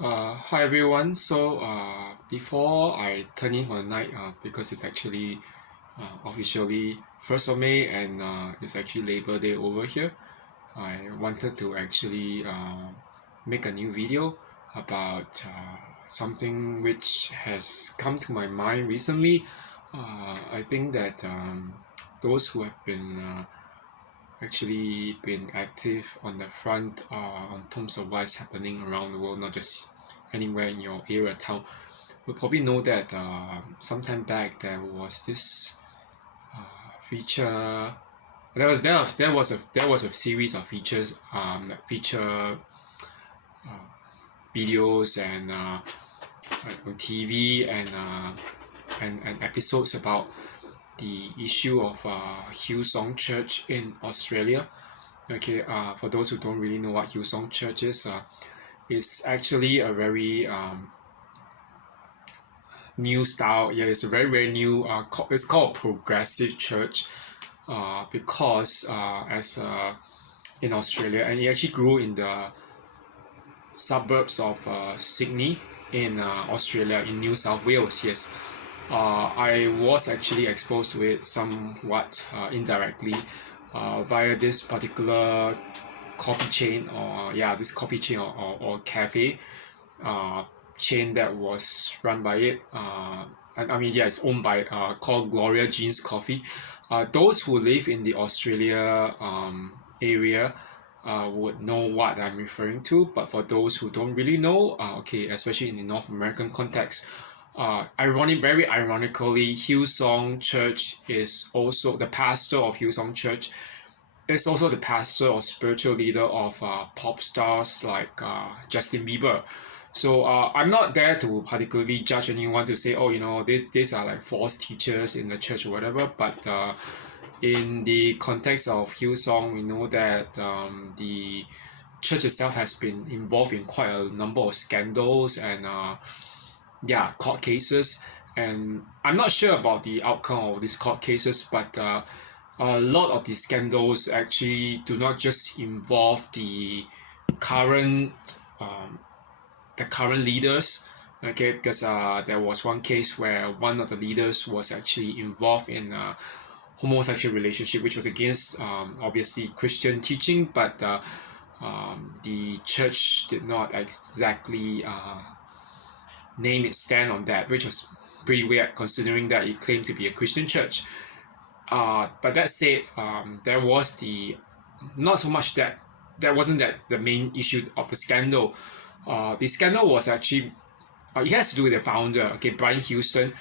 Hi everyone. Before I turn in for the night, because it's actually officially 1st of May and it's actually Labor Day over here, I wanted to actually make a new video about something which has come to my mind recently. I think that those who have been active on the front on terms of what's happening around the world, not just anywhere in your area town, will probably know that sometime back there was this feature. There was a series of features that feature videos and on TV and episodes about the issue of Hillsong Church in Australia. Okay, for those who don't really know what Hillsong Church is, it's actually a very new style. Yeah, it's a very very new. It's called progressive church. Because as in Australia, and it actually grew in the suburbs of Sydney in Australia, in New South Wales. Yes, I was actually exposed to it somewhat indirectly via this particular coffee chain, or yeah, this coffee chain or cafe uh, chain that was run by it. I mean, yeah, it's owned by called Gloria Jean's Coffee. Those who live in the Australia area would know what I'm referring to, but for those who don't really know, okay, especially in the North American context, very ironically, Hillsong Church is also the pastor of Hillsong Church is also the pastor or spiritual leader of pop stars like Justin Bieber. So I'm not there to particularly judge anyone to say, oh, these are like false teachers in the church or whatever. But in the context of Hillsong, we know that the church itself has been involved in quite a number of scandals and yeah, court cases. And I'm not sure about the outcome of these court cases, but a lot of these scandals actually do not just involve current um, the current leaders. Okay, because there was one case where one of the leaders was actually involved in a homosexual relationship, which was against obviously Christian teaching, but the church did not exactly name its stand on that, which was pretty weird considering that it claimed to be a Christian church. But that said, there was not so much that wasn't that the main issue of the scandal. The scandal was actually it has to do with the founder, okay, Brian Houston,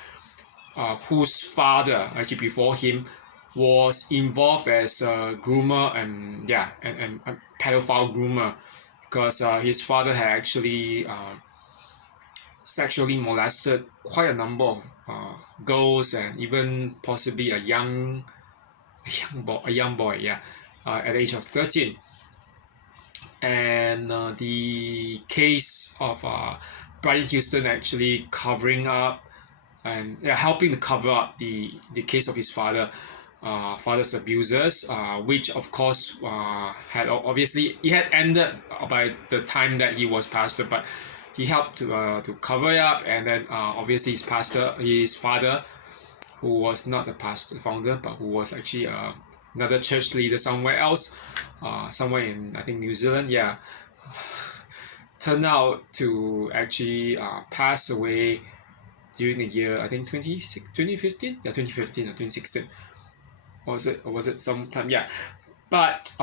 whose father actually before him was involved as a groomer and yeah and pedophile groomer because his father had actually sexually molested quite a number of girls and even possibly a young boy, yeah, at the age of 13. And the case of Brian Houston actually covering up and yeah, helping to cover up the case of his father's abusers, which of course had obviously it had ended by the time that he was pastor, but he helped to cover it up, and then obviously his father, who was not the pastor founder, but who was actually another church leader somewhere else, somewhere in I think New Zealand, yeah, turned out to actually pass away during the year I think 2015, yeah, 2015 or 2016, or was it sometime, yeah, but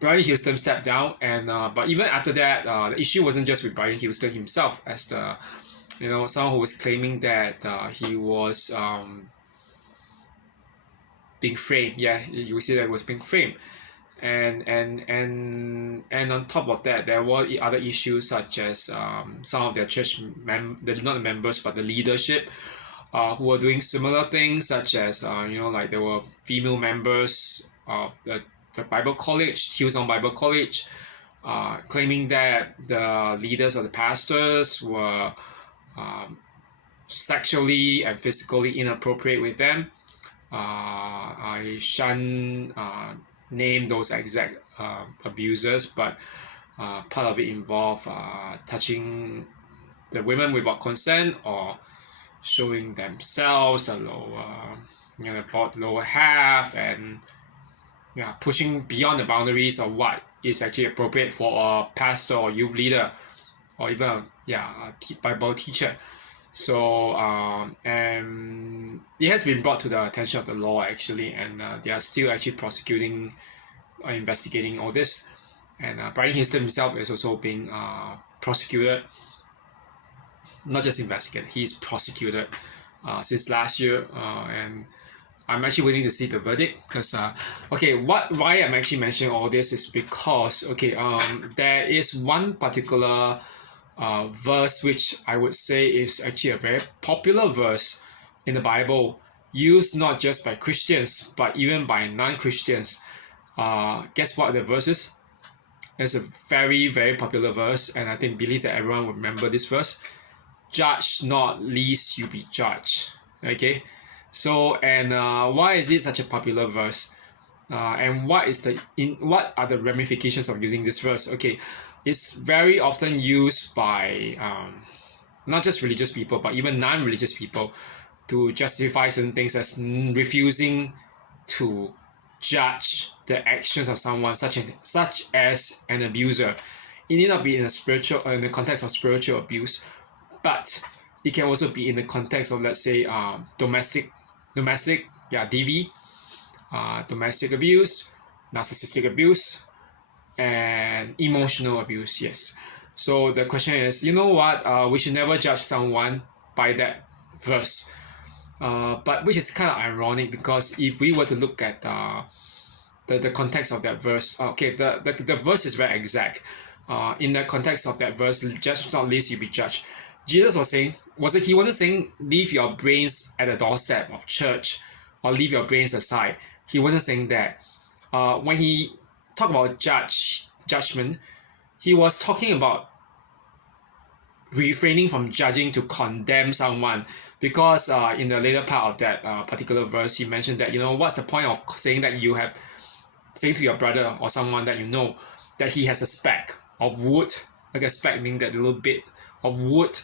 Brian Houston stepped down, and but even after that, the issue wasn't just with Brian Houston himself, as the someone who was claiming that he was being framed. Yeah, you see that it was being framed, and on top of that, there were other issues such as some of their church not the members but the leadership, who were doing similar things, such as like there were female members of the Bible College, Hillsong Bible College, claiming that the leaders or the pastors were sexually and physically inappropriate with them. I shan't name those exact abusers, but part of it involve touching the women without consent, or showing themselves the lower half, and pushing beyond the boundaries of what is actually appropriate for a pastor or youth leader, or even a Bible teacher. So and it has been brought to the attention of the law actually, and they are still actually prosecuting or investigating all this. And Brian Houston himself is also being prosecuted, not just investigated, he's prosecuted since last year, and I'm actually waiting to see the verdict, because why I'm actually mentioning all this is because there is one particular verse which I would say is actually a very popular verse in the Bible, used not just by Christians but even by non-Christians. Guess what the verse is? It's a very, very popular verse, and I believe that everyone will remember this verse. Judge not, lest you be judged. Okay, so and why is it such a popular verse? And what are the ramifications of using this verse? Okay, it's very often used by not just religious people but even non-religious people to justify certain things, as refusing to judge the actions of someone, such as an abuser. It need not be in the context of spiritual abuse, but it can also be in the context of, let's say, domestic DV, domestic abuse, narcissistic abuse, and emotional abuse. Yes. So the question is, you know what? We should never judge someone by that verse. But which is kind of ironic, because if we were to look at the context of that verse, the verse is very exact. In the context of that verse, judge not lest you be judged. Jesus was saying, he wasn't saying leave your brains at the doorstep of church or leave your brains aside. He wasn't saying that. When he talked about judgment, he was talking about refraining from judging to condemn someone, because in the later part of that particular verse, he mentioned that, what's the point of saying to your brother or someone that you know that he has a speck of wood, like a speck meaning that little bit of wood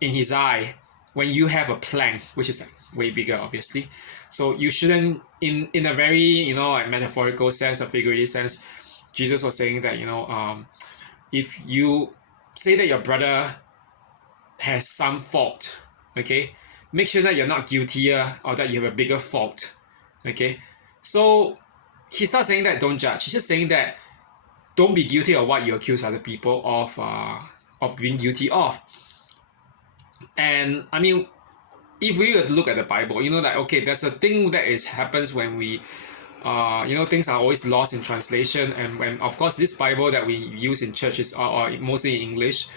in his eye, when you have a plank, which is way bigger, obviously. So you shouldn't, in a very metaphorical sense, a figurative sense, Jesus was saying that if you say that your brother has some fault, okay, make sure that you're not guiltier or that you have a bigger fault, okay. So he's not saying that don't judge. He's just saying that don't be guilty of what you accuse other people of being guilty of. And if we were to look at the Bible, there's a thing that happens when we things are always lost in translation, and when, of course, this Bible that we use in churches are mostly in English.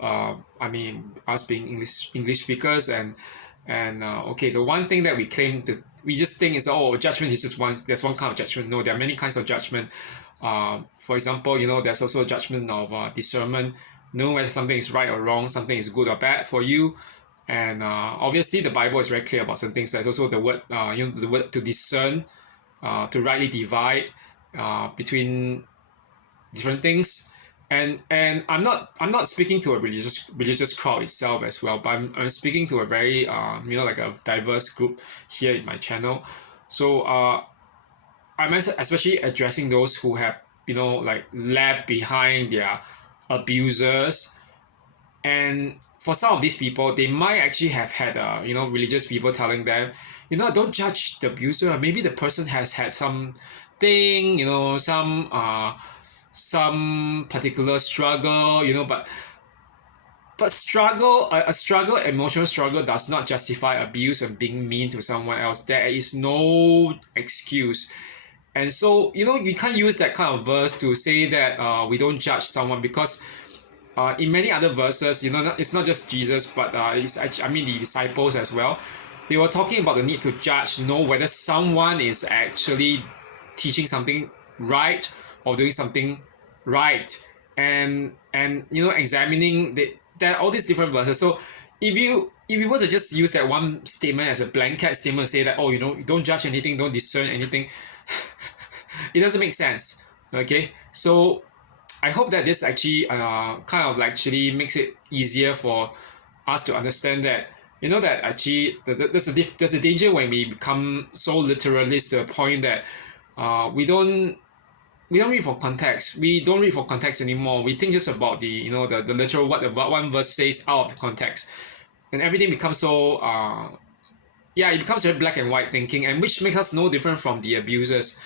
Us being English speakers, and the one thing that we just think is, judgment is just there's one kind of judgment. No, there are many kinds of judgment. For example, there's also a judgment of discernment, know whether something is right or wrong, something is good or bad for you. And obviously the Bible is very clear about some things. There's also the word the word to discern, to rightly divide between different things. And I'm not speaking to a religious crowd itself as well, but I'm speaking to a very like a diverse group here in my channel. So I'm especially addressing those who have lagged behind their abusers. And for some of these people, they might actually have had religious people telling them, don't judge the abuser. Maybe the person has had something, some particular struggle, but emotional struggle does not justify abuse and being mean to someone else. There is no excuse. And so, you can't use that kind of verse to say that we don't judge someone, because in many other verses, it's not just Jesus, but it's actually, the disciples as well. They were talking about the need to judge, know whether someone is actually teaching something right or doing something right, and examining there are all these different verses. So if you were to just use that one statement as a blanket statement, say that don't judge anything, don't discern anything, it doesn't make sense. Okay, so I hope that this actually kind of actually makes it easier for us to understand that, you know, that actually there's a danger when we become so literalist to the point that we don't read for context. We don't read for context anymore. We think just about the literal what the one verse says out of the context, and everything becomes so it becomes very black and white thinking, and which makes us no different from the abusers.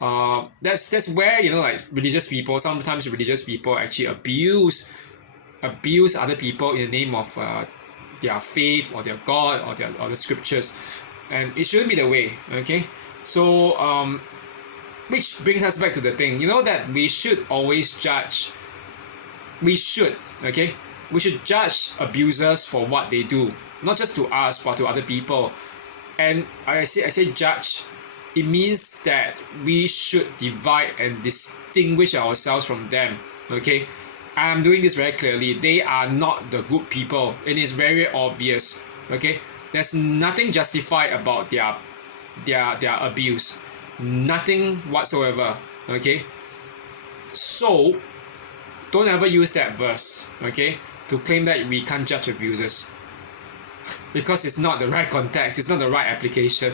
That's where, like religious people, sometimes religious people actually abuse other people in the name of their faith or their God or the scriptures, and it shouldn't be the way. Okay, so which brings us back to the thing, that we should always judge. We should judge abusers for what they do, not just to us but to other people. And I say judge. It means that we should divide and distinguish ourselves from them. Okay, I'm doing this very clearly. They are not the good people. It is very obvious. Okay, there's nothing justified about their abuse. Nothing whatsoever. Okay, so don't ever use that verse, okay, to claim that we can't judge abusers, because it's not the right context, it's not the right application.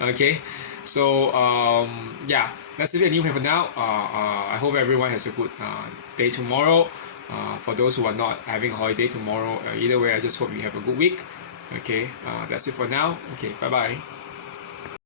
Okay, so that's it anyway for now. I hope everyone has a good day tomorrow. For those who are not having a holiday tomorrow, either way, I just hope you have a good week. Okay, that's it for now. Okay, bye bye.